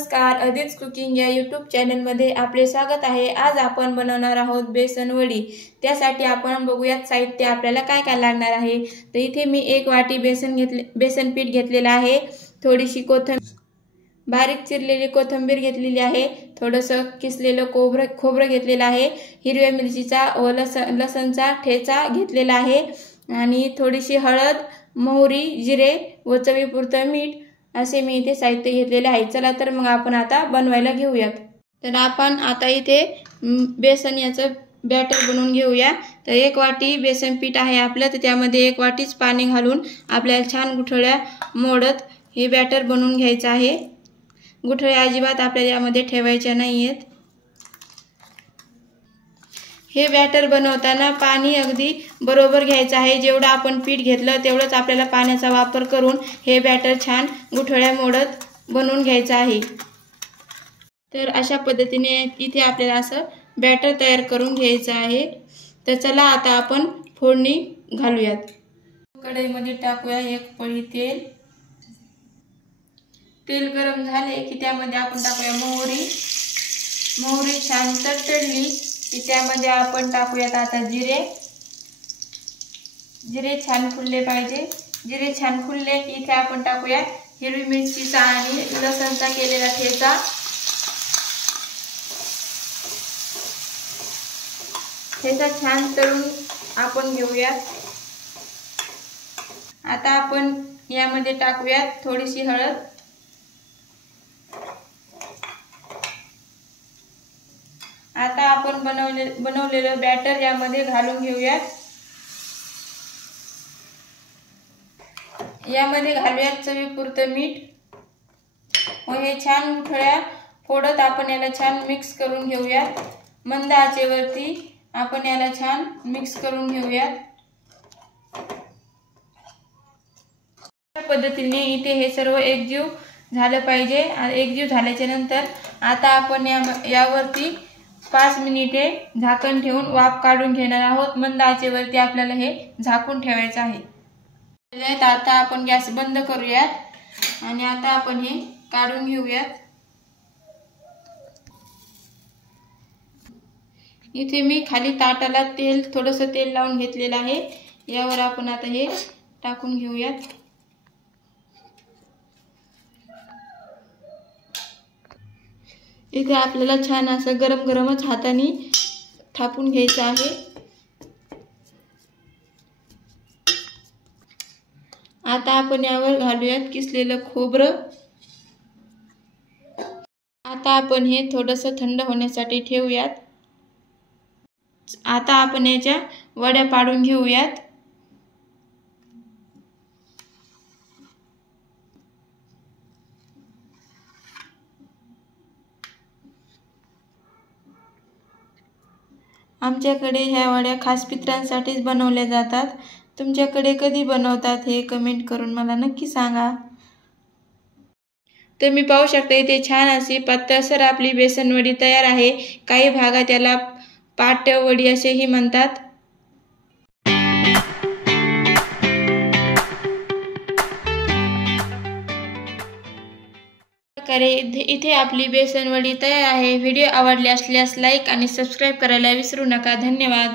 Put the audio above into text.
नमस्कार, अदित्स कुकिंग या यूट्यूब चॅनलमध्ये आपले स्वागत आहे। आज आपण बनवणार आहोत बेसन वडी। त्यासाठी आपण बघूयात साहित्य आपल्याला काय काय लागणार आहे। तर इथे मी 1 वाटी बेसन पीठ घेतलेला आहे। थोडीशी बारीक चिरलेली कोथिंबीर घेतलेली आहे। थोडंसं किसलेलं खोबरं घेतलेलं आहे। हिरव्या मिरचीचा व लसणचा ठेचा घेतलेला आहे आणि थोडीशी हळद, मोहरी, जिरे व चवीपुरतं मीठ असे मी इथे साहित्य घेतलेले आहे। चला तर मग आपण आता बनवायला घेऊयात। तर आपण आता इथे बेसन याचं बॅटर बनवून घेऊया। तर 1 वाटी बेसन पीठ आहे आपलं, तर त्यामध्ये 1 वाटीच पाणी घालून आपल्याला छान गुठळ्या मोडत हे बॅटर बनवून घ्यायचं आहे। गुठळ्या अजिबात आपल्याला यामध्ये ठेवायच्या नाहीयेत। हे बॅटर बनवताना पाणी अगदी बरोबर घ्यायचं आहे। जेवढं आपण पीठ घेतलं तेवढंच आपल्याला पाण्याचा वापर करून हे बॅटर छान गुठळ्या मोडत बनवून घ्यायचं आहे। तर अशा पद्धतीने इथे आपल्याला असं बॅटर तयार करून घ्यायचं आहे। तर चला आता आपण फोडणी घालूयात। कढईमध्ये टाकूया 1 पळी तेल। तेल गरम झाले की त्यामध्ये आपण टाकूया मोहरी। मोहरी छान तडतडली की त्यामध्ये आपण टाकूयात आता जिरे। जिरे छान फुलले पाहिजे। जिरे छान फुलले की इथे आपण टाकूया हिरवी मिरचीचा आणि लसणचा केलेला ठेचा। ठेचा छान तळून आपण घेऊया। आता आपण यामध्ये टाकूया थोडीशी हळद। आता आपण बनवलेलं बॅटर यामध्ये घालून घेऊयात। यामध्ये घालूयात चवीपुरतं मीठ व हे छान गुठळ्या फोडत आपण याला छान मिक्स करून घेऊयात। मंद आचेवरती आपण याला छान मिक्स करून घेऊयात। या पद्धतीने इथे हे सर्व एकजीव झालं पाहिजे। एकजीव झाल्याच्या नंतर आता आपण यावरती 5 मिनिटे झाकण ठेवून वाफ काढून घेणार आहोत। मंद आचेवरती आपल्याला हे झाकून ठेवायचं आहे। आता आपण गॅस बंद करूयात आणि आता आपण हे काढून घेऊयात। इथे मी खाली ताटाला थोडंसं तेल लावून घेतलेलं आहे। यावर आपण आता हे टाकून घेऊयात। इथे आपल्याला छान असं गरम गरमच हाताने थापून घ्यायचं आहे। आता आपण यावर घालूयात किसलेलं खोबरं। आता आपण हे थोडंसं थंड होण्यासाठी ठेवूयात। आता आपण याच्या वड्या पाडून घेऊयात। आमच्याकडे ह्या वड्या खास पित्रांसाठीच बनवल्या जातात। तुमच्याकडे कधी बनवतात हे कमेंट करून मला नक्की सांगा। तर मी पाहू शकता इथे छान अशी पातळसर आपली बेसन वडी तयार आहे। काही भागात याला पाट्य वडी असेही म्हणतात। इथे आपली बेसन वडी तयार आहे। व्हिडिओ आवडले असल्यास लाईक आणि सबस्क्राईब करायला विसरू नका। धन्यवाद।